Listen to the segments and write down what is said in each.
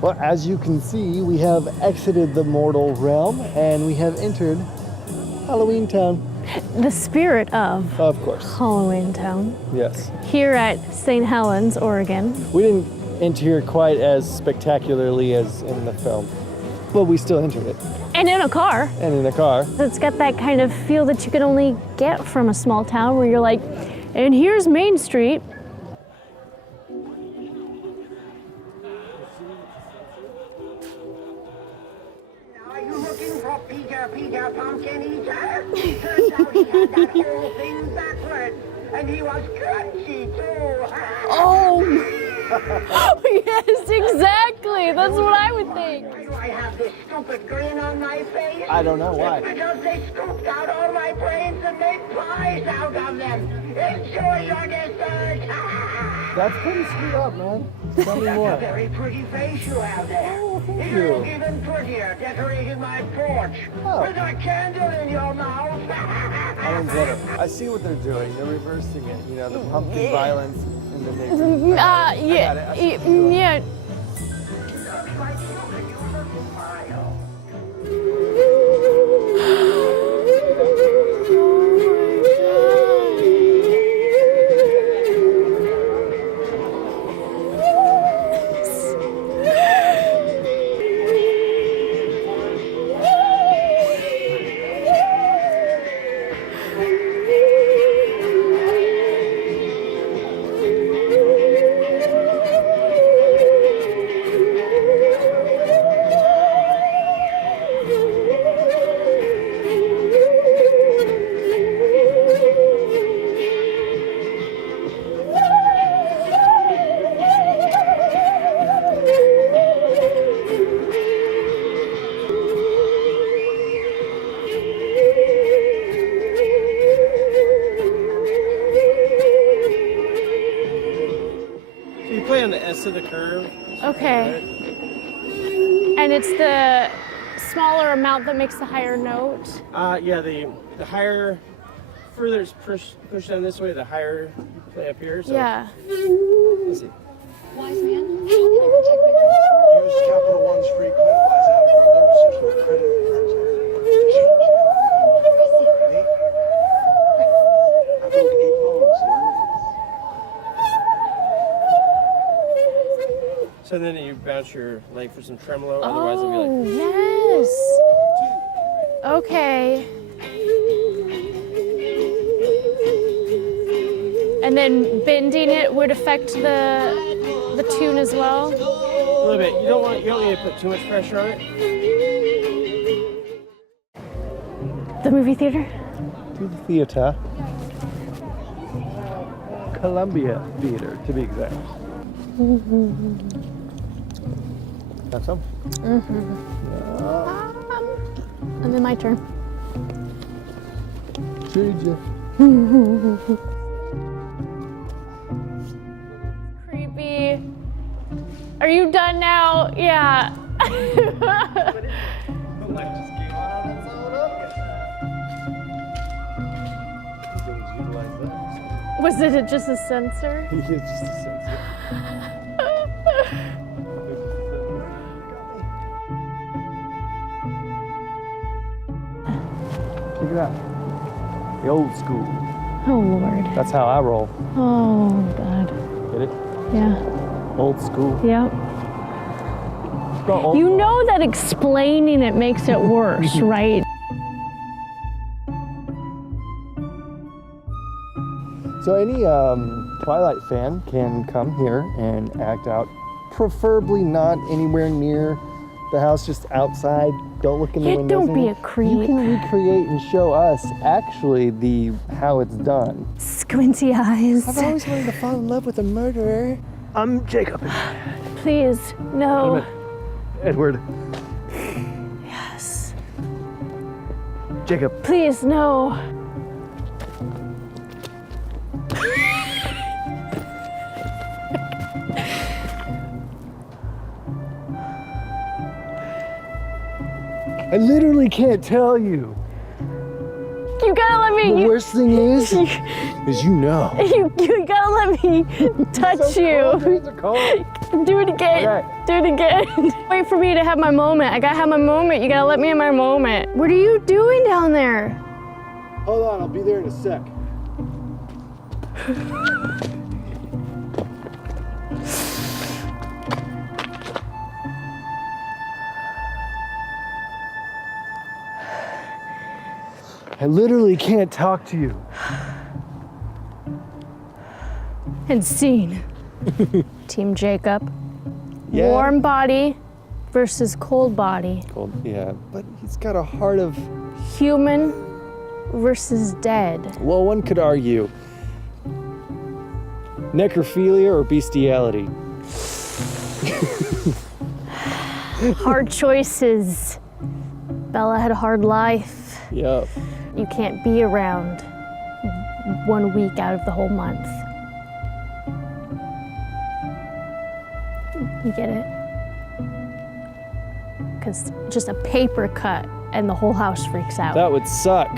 Well, as you can see, we have exited the mortal realm and we have entered Halloweentown. The spirit of course. Halloweentown. Yes. Here at St. Helens, Oregon. We didn't enter here quite as spectacularly as in the film, but we still entered it. And in a car. And in a car. It's got that kind of feel that you can only get from a small town where you're like, and here's Main Street. Are you looking for Peter Pumpkin Eater? Turns out he had that whole thing backwards, and he was crunchy too. Oh, yes, exactly. That's what I would think. Why do I have this stupid grin on my face? I don't know why. Because they scooped out all my brains and made pies out of them. Enjoy your dessert. That's pretty screwed up, man. Tell me That's more. a very pretty face you have there. Oh, thank You look you. even prettier decorating my porch Oh. with a candle in your mouth. I don't get it. I see what they're doing. They're reversing it. You know, the pumpkin violence in the neighborhood. Yeah, yeah. Looks like you could use a smile. You play on the S of the curve. Okay. And it's the smaller amount that makes the higher note. Yeah, the higher, further it's pushed down this way, the higher you play up here. So Yeah. let's see. Wise man, how can I protect my Use Capital One's free credit wise app for alerts if your credit cards are Me? I broke 8 bones. So then you bounce your leg for some tremolo. Otherwise, it'll be like. Oh, yes. Okay. And then bending it would affect the tune as well. A little bit. You don't need to put too much pressure on it. The movie theater? To the theater. Columbia Theater, to be exact. Have some? And then my turn. JJ. Creepy. Are you done now? Yeah. Was it just a sensor? It's just a sensor. Check it out. The old school. Oh, Lord. That's how I roll. Oh, God. Get it? Yeah. Old school. Yep. Not old You school. know that explaining it makes it worse, right? So any Twilight fan can come here and act out, preferably not anywhere near the house, just outside. Don't look in the Yeah, windows. don't be and a creep. You can recreate and show us actually how it's done. Squinty eyes. I've always wanted to fall in love with a murderer. I'm Jacob. Please, no. Edward. Yes. Jacob. Please, no. I literally can't tell you. You gotta let me. The worst thing is you know. You gotta let me touch So you. cold. Hands are cold. Do it again. Okay. Do it again. Wait for me to have my moment. I gotta have my moment. You gotta let me have my moment. What are you doing down there? Hold on, I'll be there in a sec. I literally can't talk to you. And scene. Team Jacob. Yeah. Warm body versus cold body. Cold, yeah, but he's got a heart of... Human versus dead. Well, one could argue necrophilia or bestiality. Hard choices. Bella had a hard life. Yep. You can't be around 1 week out of the whole month. You get it? Because just a paper cut and the whole house freaks out. That would suck.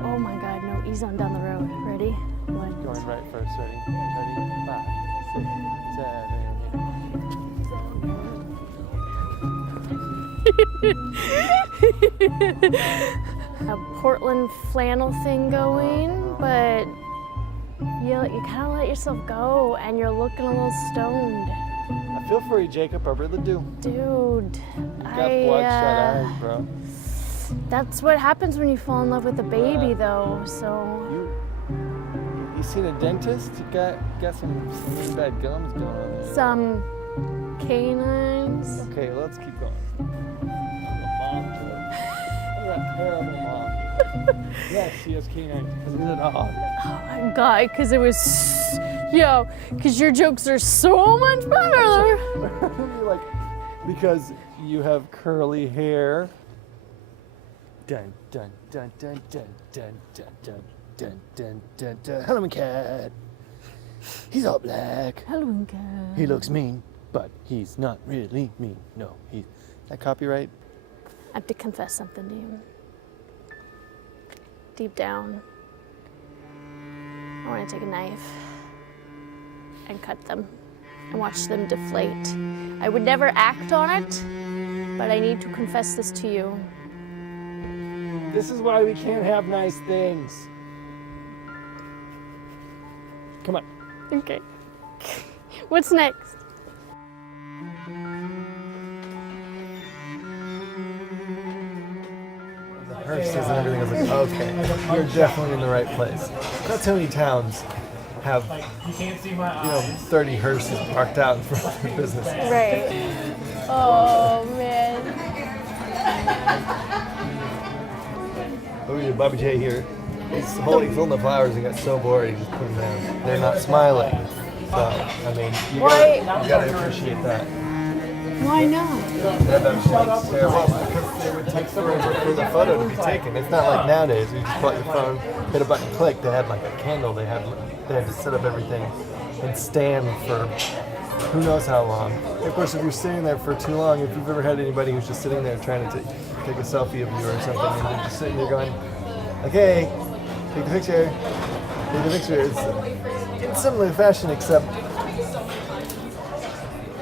Oh my God, no, ease on down the road. Ready? One. Going right first, ready? Ready? 5, 6, 7, 8. A Portland flannel thing going, but you kind of let yourself go and you're looking a little stoned. I feel for you, Jacob. I really do. Dude, You got bloodshot eyes, bro. That's what happens when you fall in love with a baby, though, so. You seen a dentist? You got some really bad gums going on there. Some canines. Okay, let's keep going. Mom joke. What a terrible mom. Yes, she has canines because of the dog. Oh my God, because it was, because your jokes are so much better. Like, because you have curly hair. Dun dun dun dun dun dun dun dun dun dun dun dun. Halloween cat. He's all black. Halloween cat. He looks mean, but he's not really mean. No, he's... That copyright? I have to confess something to you. Deep down, I want to take a knife and cut them and watch them deflate. I would never act on it, but I need to confess this to you. This is why we can't have nice things. Come on. Okay. What's next? Hearses and everything. I was like, okay, you're definitely in the right place. Not too many towns have, 30 hearses parked out in front of their businesses. Right. Oh, man. Look at Bobby J here. He's filling the flowers and got so bored he just put them down. They're not smiling. So, I mean, you gotta appreciate that. Why not? That makes terrible because they would take forever for the photo to be taken. It's not like nowadays. You just pull out your phone, hit a button, click. They had like a candle. They had to set up everything and stand for who knows how long. Of course, if you're sitting there for too long, if you've ever had anybody who's just sitting there trying to take a selfie of you or something, and they're just sitting there going, "Okay, take the picture. Take the picture." It's in similar fashion, except.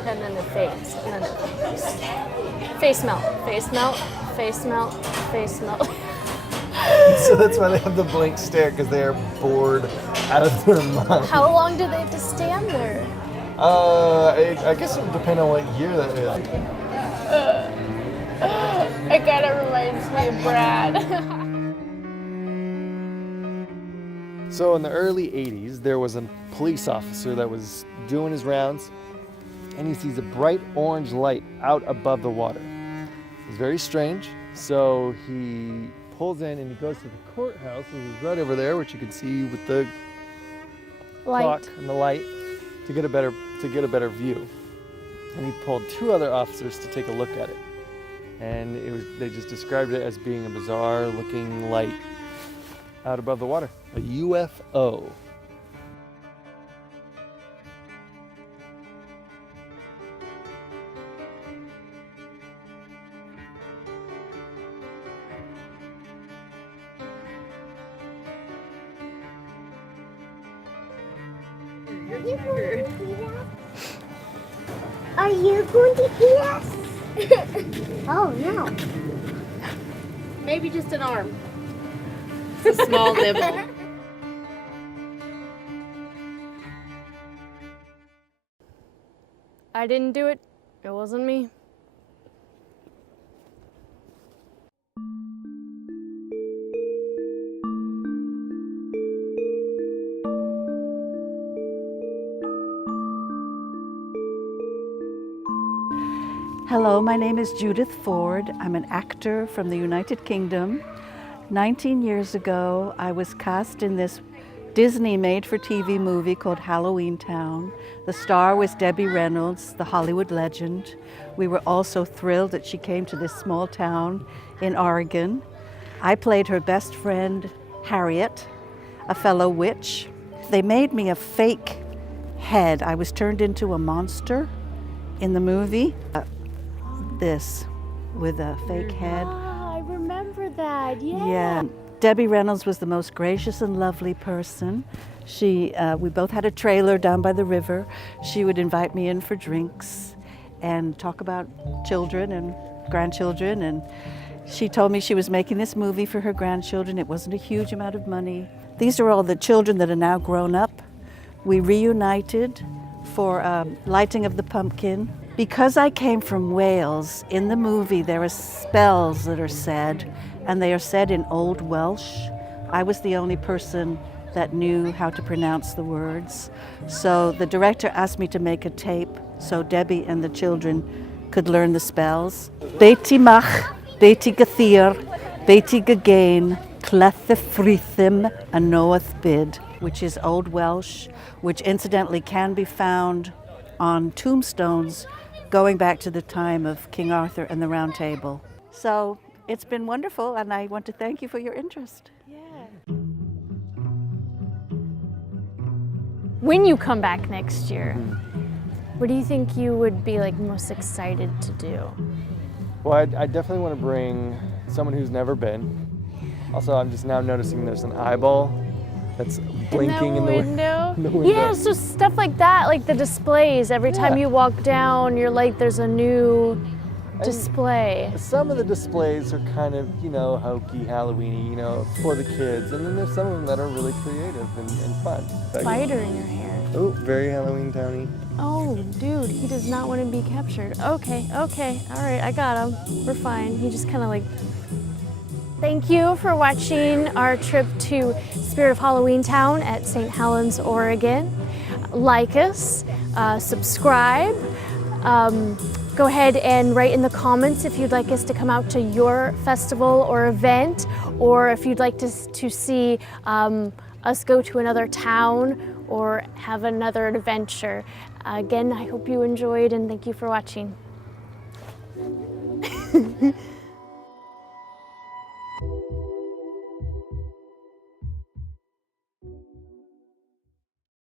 And then the face. And then the face melt. Face melt. Face melt. Face melt. So that's why they have the blank stare, because they are bored out of their mind. How long do they have to stand there? I guess it would depend on what year that is. It kind of reminds me of Brad. So in the early 80s, there was a police officer that was doing his rounds, and he sees a bright orange light out above the water. It's very strange, so he pulls in and he goes to the courthouse, which is right over there, which you can see with the clock and the light, to get a better view. And he pulled 2 other officers to take a look at it, and they just described it as being a bizarre looking light out above the water, a UFO. Are you going to eat us? Oh no. Maybe just an arm. It's a small nibble. I didn't do it. It wasn't me. Hello, my name is Judith Ford. I'm an actor from the United Kingdom. 19 years ago, I was cast in this Disney made-for-TV movie called Halloweentown. The star was Debbie Reynolds, the Hollywood legend. We were also thrilled that she came to this small town in Oregon. I played her best friend, Harriet, a fellow witch. They made me a fake head. I was turned into a monster in the movie. This with a fake head. Ah, I remember that, Yeah. Debbie Reynolds was the most gracious and lovely person. We both had a trailer down by the river. She would invite me in for drinks and talk about children and grandchildren. And she told me she was making this movie for her grandchildren. It wasn't a huge amount of money. These are all the children that are now grown up. We reunited for lighting of the pumpkin. Because I came from Wales, in the movie there are spells that are said, and they are said in Old Welsh. I was the only person that knew how to pronounce the words. So the director asked me to make a tape so Debbie and the children could learn the spells. Beiti mach, beiti gathir, beiti gagain, cleth the frithim, and knoweth bid, which is Old Welsh, which incidentally can be found on tombstones going back to the time of King Arthur and the Round Table. So it's been wonderful, and I want to thank you for your interest. When you come back next year, what do you think you would be like most excited to do? Well, I definitely want to bring someone who's never been. Also, I'm just now noticing there's an eyeball that's blinking in the window. Yeah, so stuff like that, like the displays. Every time you walk down, you're like, there's a new display. Some of the displays are kind of, hokey, Halloweeny, for the kids. And then there's some of them that are really creative and fun. Spider in your hair. Oh, very Halloween-towny. Oh, dude, he does not want to be captured. Okay, all right, I got him. We're fine. He just kind of like... Thank you for watching our trip to Spirit of Halloweentown at St. Helens, Oregon. Like us, subscribe. Go ahead and write in the comments if you'd like us to come out to your festival or event, or if you'd like to see us go to another town or have another adventure. Again, I hope you enjoyed and thank you for watching.